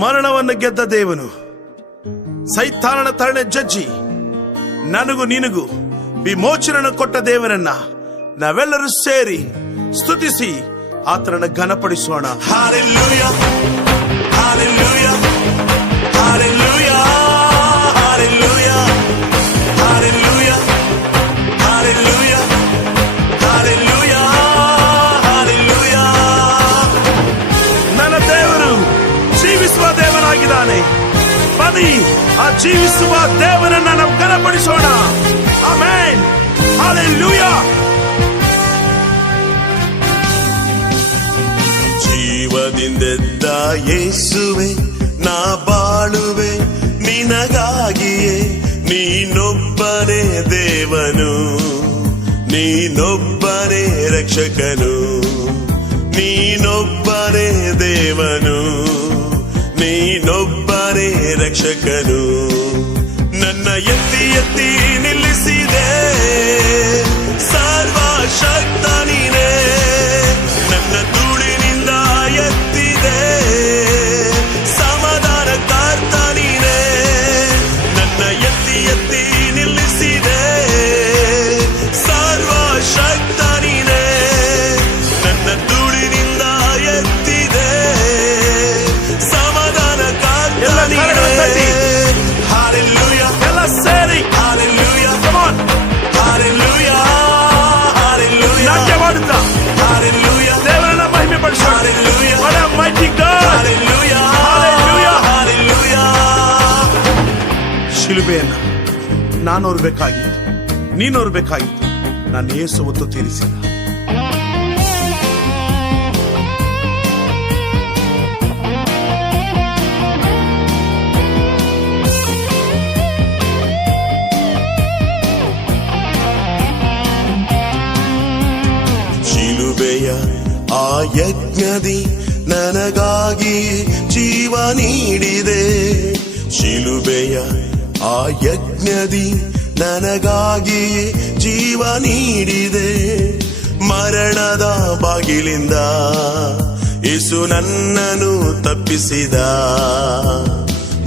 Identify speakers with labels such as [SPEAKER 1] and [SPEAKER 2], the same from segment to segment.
[SPEAKER 1] ಮರಣವನ್ನು ಗೆದ್ದ ದೇವನು. ಸೈತಾನನ ತರಣೆ ಜಜ್ಜಿ, ನನಗೂ ನಿನಗೂ ವಿಮೋಚನ ಕೊಟ್ಟ ದೇವರನ್ನ ನಾವೆಲ್ಲರೂ ಸೇರಿ ಸ್ತುತಿಸಿ ಆತನನ್ನು ಘನಪಡಿಸೋಣ. ಬನ್ನಿ ಆ ಜೀವಿಸುವ ದೇವರನ್ನ ನಾವು ಕನಪಡಿಸೋಣ ಆಮೇನ್. ಹಾಲೆಲೂಯಾ.
[SPEAKER 2] ಜೀವದಿಂದೆದ್ದ ಯೇಸುವೆ, ನಾ ಬಾಳುವೆ, ನಿನಗಾಗಿಯೇ, ನೀನೊಬ್ಬನೇ ದೇವನು, ನೀನೊಬ್ಬನೇ ರಕ್ಷಕನು, ನೀನೊಬ್ಬನೇ ದೇವನು. ನೀನೊಬ್ಬನೇ ರಕ್ಷಕನು. ನನ್ನ ಎತ್ತಿ ಎತ್ತಿ ನಿಲ್ಲಿಸಿದೆ. ಸರ್ವಶಕ್ತ ನೀನೇ. ನಾನು
[SPEAKER 1] ಹೊರಬೇಕಾಗಿತ್ತು ನೀನು ಬೇಕಾಗಿತ್ತು ನಾನು ಏಸು ಹೊತ್ತು ತೀರಿಸಿದ.
[SPEAKER 2] ಶಿಲುಬೆಯ ಆ ಯಜ್ಞದಿ ನನಗಾಗಿ ಜೀವ ನೀಡಿದೆ. ಶಿಲುಬೆಯ ಆ ಯಜ್ಞದಿ ನನಗಾಗಿ ಜೀವ ನೀಡಿದೆ. ಮರಣದ ಬಾಗಿಲಿಂದ ಯೇಸು ನನ್ನನು ತಪ್ಪಿಸಿದ.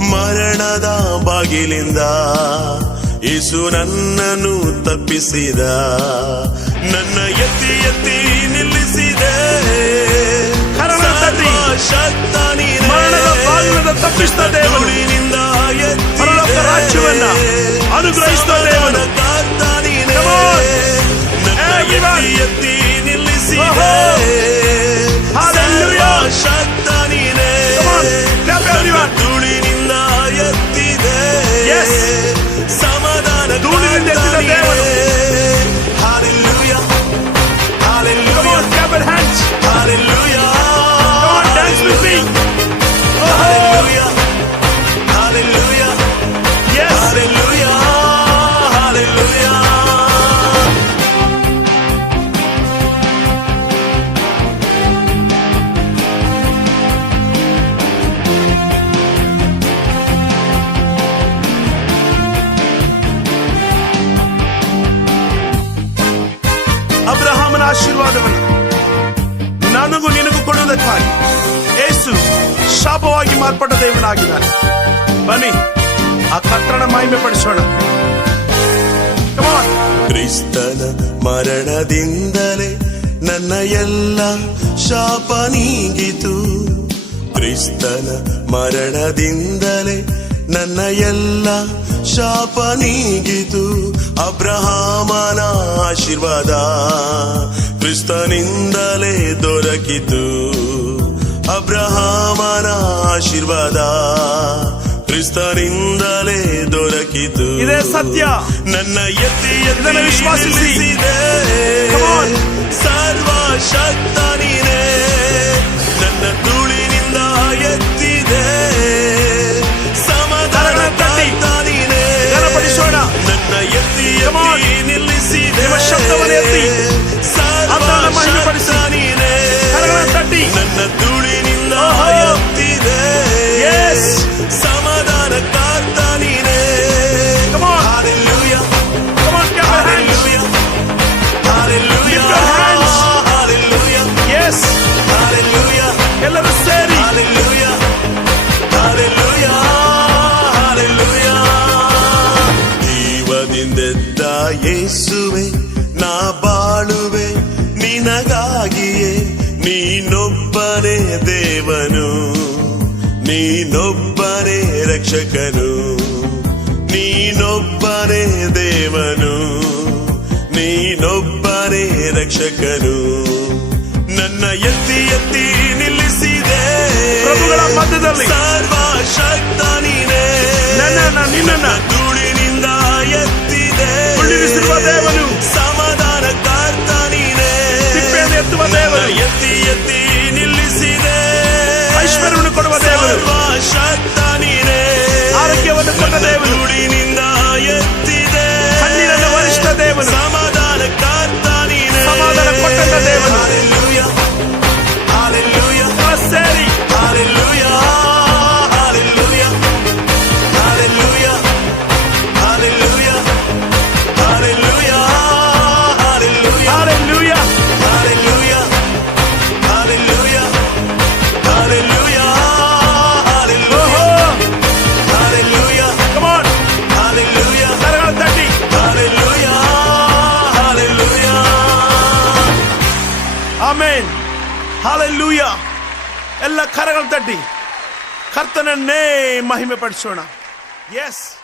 [SPEAKER 2] ಮರಣದ ಬಾಗಿಲಿಂದ ಯೇಸು ನನ್ನನು ತಪ್ಪಿಸಿದ. ನನ್ನ ಎತ್ತಿ ಎತ್ತಿ ನಿಲ್ಲಿಸಿದೆ. ಶಕ್ತ
[SPEAKER 1] ಮರಣದ ಬಾಗಿಲನ್ನು ತಪ್ಪಿಸಿದ. ರಾಜ್ಯವನ್ನ ಅನುಗ್ರಹಿಸುವ ಅವನು. ನಿನಗೂ ಏಸು ಶಾಪವಾಗಿ ಮಾರ್ಪಟ್ಟ ದೇವನಾಗಿದ್ದಾನೆ. ಬನ್ನಿ, ಆ ಕಟ್ಟಡ ಮಹಿಮೆ ಪಡಿಸೋಣ
[SPEAKER 2] ಕ್ರಿಸ್ತನ ಮರಣದಿಂದಲೇ ನನ್ನ ಎಲ್ಲ ಶಾಪ ನೀಗಿತು. ಕ್ರಿಸ್ತನ ಮರಣದಿಂದಲೇ ನನ್ನ ಎಲ್ಲ ಶಾಪ ನೀಗಿತು. ಅಬ್ರಹಾಮನ ಆಶೀರ್ವಾದ ಕ್ರಿಸ್ತನಿಂದಲೇ ದೊರಕಿತು. ಅಬ್ರಹಾಮನ ಆಶೀರ್ವಾದ ಕ್ರಿಸ್ತನಿಂದಲೇ ದೊರಕಿತು.
[SPEAKER 1] ಇದೇ ಸತ್ಯ.
[SPEAKER 2] ನನ್ನ ಎತ್ತಿ
[SPEAKER 1] ಎತ್ತನ ವಿಶ್ವಾಸಿಸಿದೆ
[SPEAKER 2] ಸರ್ವ ಶಕ್ತನಿದೆ ನನ್ನ ತುಳಿನಿಂದ ಎತ್ತಿ
[SPEAKER 1] ಸುವೆ ನಾ
[SPEAKER 2] ಬಾಳುವೆ
[SPEAKER 1] ನಿನಗಾಗಿಯೇ
[SPEAKER 2] ನೀನೊಬ್ಬನೇ ದೇವನು ನೀನೊಬ್ಬನೇ ರಕ್ಷಕನು ನೀನೊಬ್ಬನೇ ದೇವನು ನೀನೊಬ್ಬನೇ ರಕ್ಷಕನು. ನನ್ನ ಎತ್ತಿ ಎತ್ತಿ ನಿಲ್ಲಿಸಿದೆ.
[SPEAKER 1] ಮಧ್ಯದಲ್ಲಿ
[SPEAKER 2] ಸರ್ವ ಶಕ್ತ ನೀನೇ కొట్టదేవుడి
[SPEAKER 1] ആമേൻ. ഹാലൂയ എല്ലാ കരകൾ തട്ടി. കർത്തനെ മഹിമ പഠിച്ചോണം. യെസ്